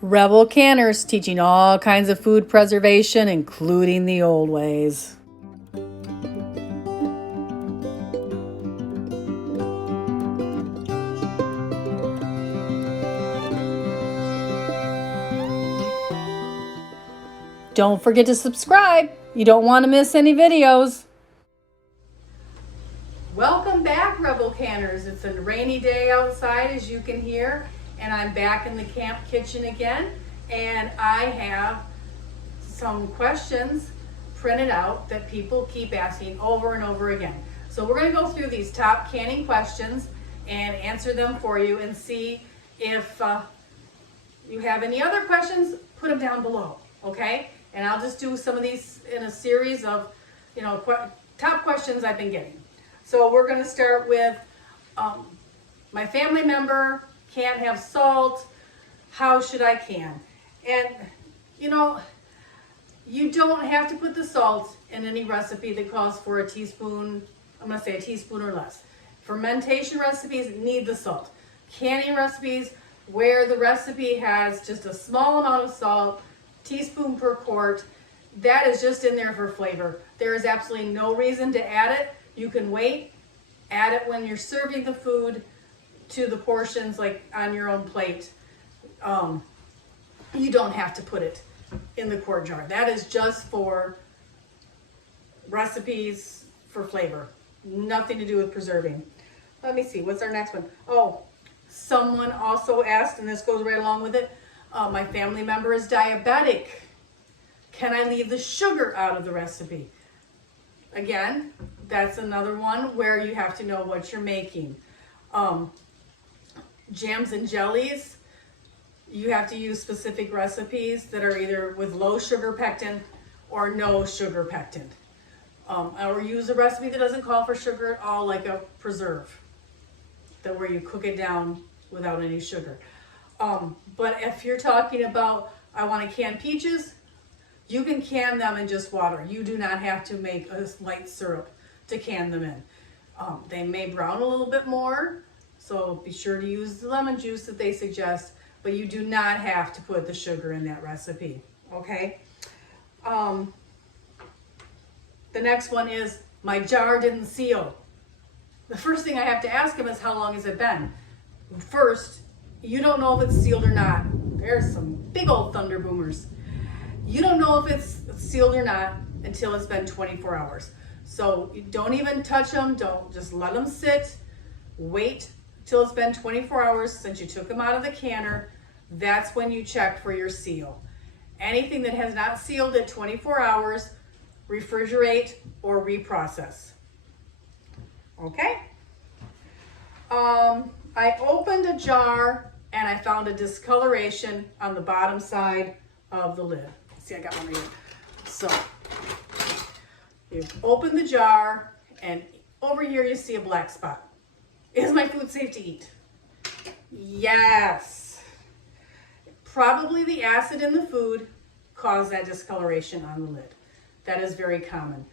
Rebel Canners, teaching all kinds of food preservation, including the old ways. Don't forget to subscribe. You don't want to miss any videos. Welcome back, Rebel Canners. It's a rainy day outside, as you can hear, and I'm back in the camp kitchen again, and I have some questions printed out that people keep asking over and over again. So we're going to go through these top canning questions and answer them for you and see if you have any other questions. Put them down below, okay? And I'll just do some of these in a series of, top questions I've been getting. So we're going to start with my family member can't have salt. How should I can? And you don't have to put the salt in any recipe that calls for a teaspoon. I'm going to say a teaspoon or less. Fermentation recipes need the salt. Canning recipes where the recipe has just a small amount of salt, teaspoon per quart, that is just in there for flavor. There is absolutely no reason to add it. You can wait, add it when you're serving the food to the portions, like on your own plate. You don't have to put it in the quart jar. That is just for recipes for flavor. Nothing to do with preserving. Let me see, what's our next one? Oh, someone also asked, and this goes right along with it, my family member is diabetic. Can I leave the sugar out of the recipe? Again, that's another one where you have to know what you're making. Jams and jellies, you have to use specific recipes that are either with low sugar pectin or no sugar pectin. Or use a recipe that doesn't call for sugar at all, like a preserve, that where you cook it down without any sugar. But if you're talking about, I want to can peaches, you can can them in just water. You do not have to make a light syrup to can them in. They may brown a little bit more, so be sure to use the lemon juice that they suggest, but you do not have to put the sugar in that recipe, okay? The next one is, my jar didn't seal. The first thing I have to ask him is, how long has it been? First, you don't know if it's sealed or not. There's some big old thunder boomers. You don't know if it's sealed or not until it's been 24 hours. So you don't even touch them. Don't just let them sit. Wait till it's been 24 hours since you took them out of the canner. That's when you check for your seal. Anything that has not sealed at 24 hours, refrigerate or reprocess. Okay? I opened a jar and I found a discoloration on the bottom side of the lid. See, I got one right here. So you open the jar and over here you see a black spot. Is my food safe to eat? Yes. Probably the acid in the food caused that discoloration on the lid. That is very common.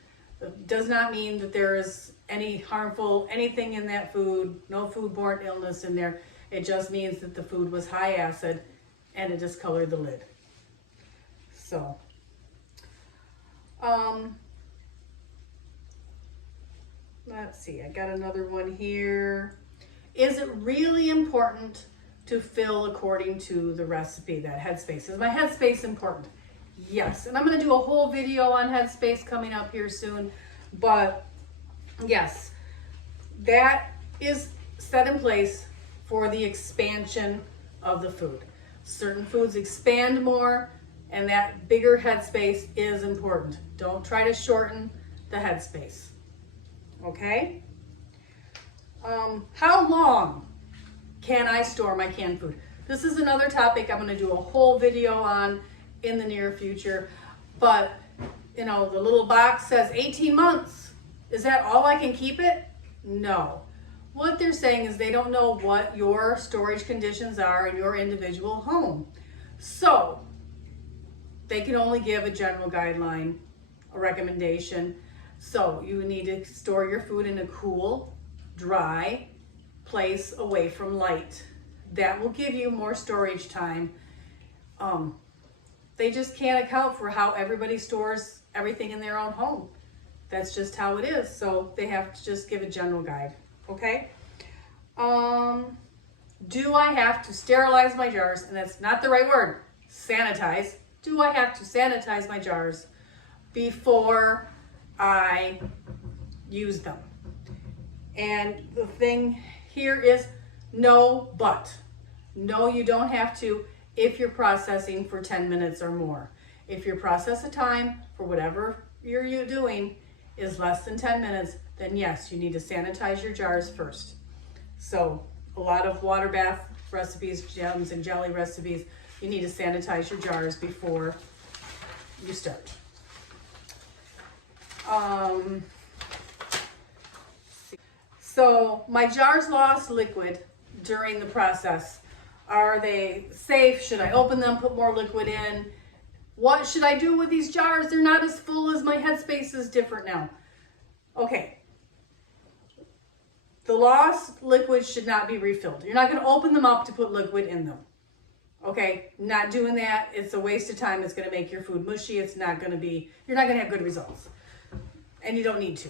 It does not mean that there is any harmful anything in that food, no foodborne illness in there. It just means that the food was high acid and it discolored the lid. So, let's see, I got another one here. Is it really important to fill according to the recipe, that headspace? Is my headspace important? Yes, and I'm going to do a whole video on headspace coming up here soon, but yes, that is set in place for the expansion of the food. Certain foods expand more, and that bigger headspace is important. Don't try to shorten the headspace. Okay? How long can I store my canned food? This is another topic I'm going to do a whole video on in the near future. But, the little box says 18 months. Is that all I can keep it? No. What they're saying is they don't know what your storage conditions are in your individual home. So, they can only give a general guideline a recommendation. So you need to store your food in a cool, dry place away from light. That will give you more storage time. They just can't account for how everybody stores everything in their own home. That's just how it is. So they have to just give a general guide, okay? Do I have to sterilize my jars? And that's not the right word, sanitize. Do I have to sanitize my jars before I use them? And the thing here is no, but. No, you don't have to if you're processing for 10 minutes or more. If your process of time for whatever you're doing is less than 10 minutes, then yes, you need to sanitize your jars first. So a lot of water bath recipes, gems and jelly recipes, you need to sanitize your jars before you start. So my jars lost liquid during the process. Are they safe? Should I open them, put more liquid in? What should I do with these jars? They're not as full as my headspace is different now. Okay. The lost liquid should not be refilled. You're not going to open them up to put liquid in them. Okay, not doing that. It's a waste of time. It's going to make your food mushy. It's not going to be, you're not going to have good results. And you don't need to.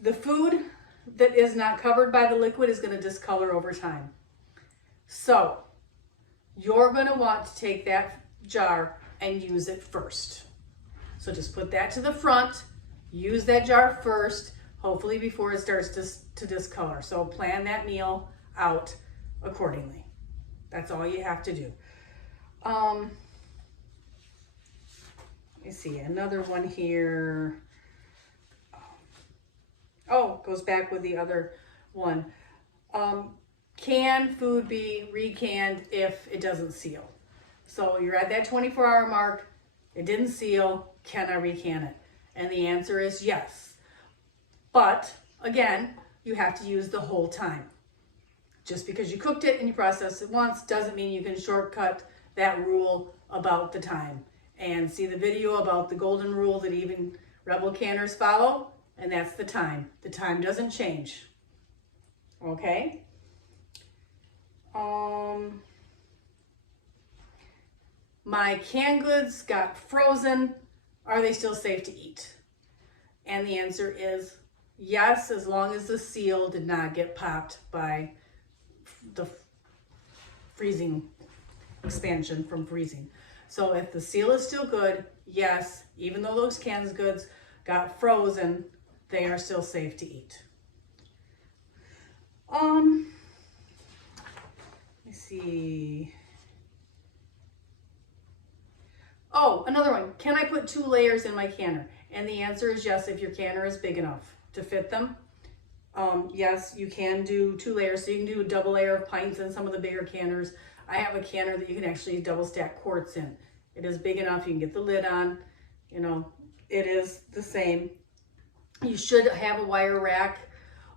The food that is not covered by the liquid is going to discolor over time. So you're going to want to take that jar and use it first. So just put that to the front, use that jar first, hopefully before it starts to discolor. So plan that meal out accordingly. That's all you have to do. Let me see, another one here. Oh, goes back with the other one. Can food be recanned if it doesn't seal? So you're at that 24-hour mark, it didn't seal, can I recan it? And the answer is yes. But again, you have to use the whole time. Just because you cooked it and you processed it once doesn't mean you can shortcut that rule about the time. And see the video about the golden rule that even rebel canners follow? And that's the time. The time doesn't change. Okay? My canned goods got frozen. Are they still safe to eat? And the answer is yes, as long as the seal did not get popped by the freezing expansion from freezing. So if the seal is still good, yes, even though those canned goods got frozen, they are still safe to eat. Let me see. Oh, another one. Can I put 2 layers in my canner? And the answer is yes, if your canner is big enough to fit them. Yes, you can do 2 layers. So you can do a double layer of pints in some of the bigger canners. I have a canner that you can actually double stack quarts in. It is big enough. You can get the lid on. You know, it is the same. You should have a wire rack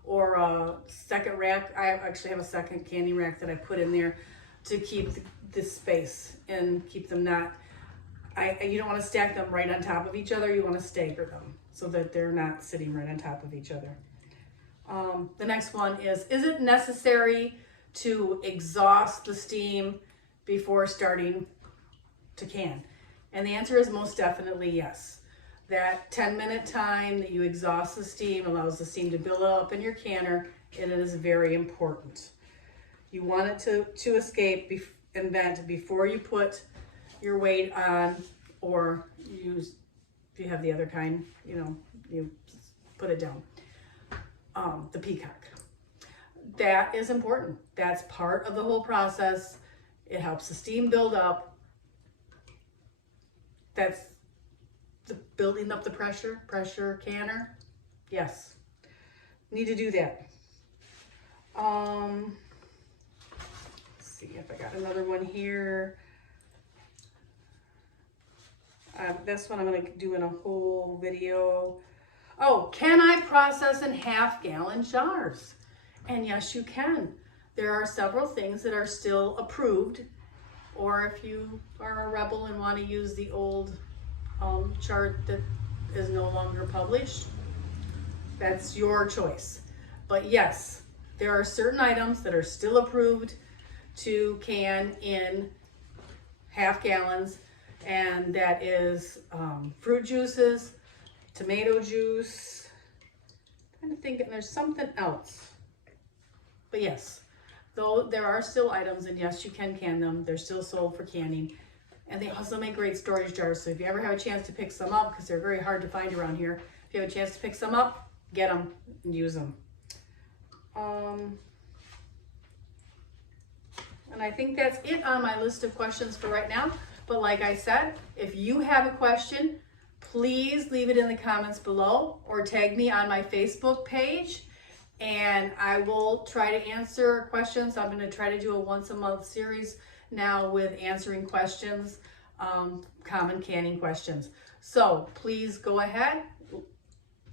or a second rack. I actually have a second candy rack that I put in there to keep this space and keep them not, you don't want to stack them right on top of each other. You want to stagger them so that they're not sitting right on top of each other. The next one is it necessary to exhaust the steam before starting to can? And the answer is most definitely yes. That 10-minute time that you exhaust the steam allows the steam to build up in your canner, and it is very important. You want it to escape and vent before you put your weight on, or use, if you have the other kind, you put it down. The peacock. That is important. That's part of the whole process. It helps the steam build up. That's building up the pressure canner. Yes, need to do that. Let's see if I got another one here. This one I'm going to do in a whole video. Oh, can I process in half-gallon jars? And yes, you can. There are several things that are still approved or if you are a rebel and want to use the old chart that is no longer published, that's your choice. But yes, there are certain items that are still approved to can in half gallons, and that is fruit juices, tomato juice. I'm trying to think, there's something else. But yes, though there are still items, and yes, you can them. They're still sold for canning. And they also make great storage jars. So if you ever have a chance to pick some up, because they're very hard to find around here, if you have a chance to pick some up, get them and use them. And I think that's it on my list of questions for right now. But like I said, if you have a question, please leave it in the comments below or tag me on my Facebook page, and I will try to answer questions. I'm going to try to do a once a month series now with answering questions, common canning questions. So please go ahead,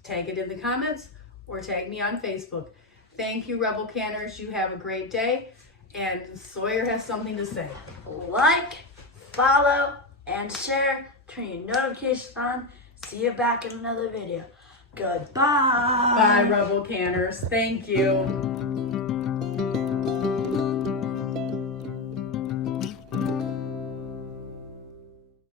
tag it in the comments or tag me on Facebook. Thank you, Rebel Canners. You have a great day. And Sawyer has something to say. Like, follow, and share. Turn your notifications on. See you back in another video. Goodbye. Bye, Rebel Canners. Thank you.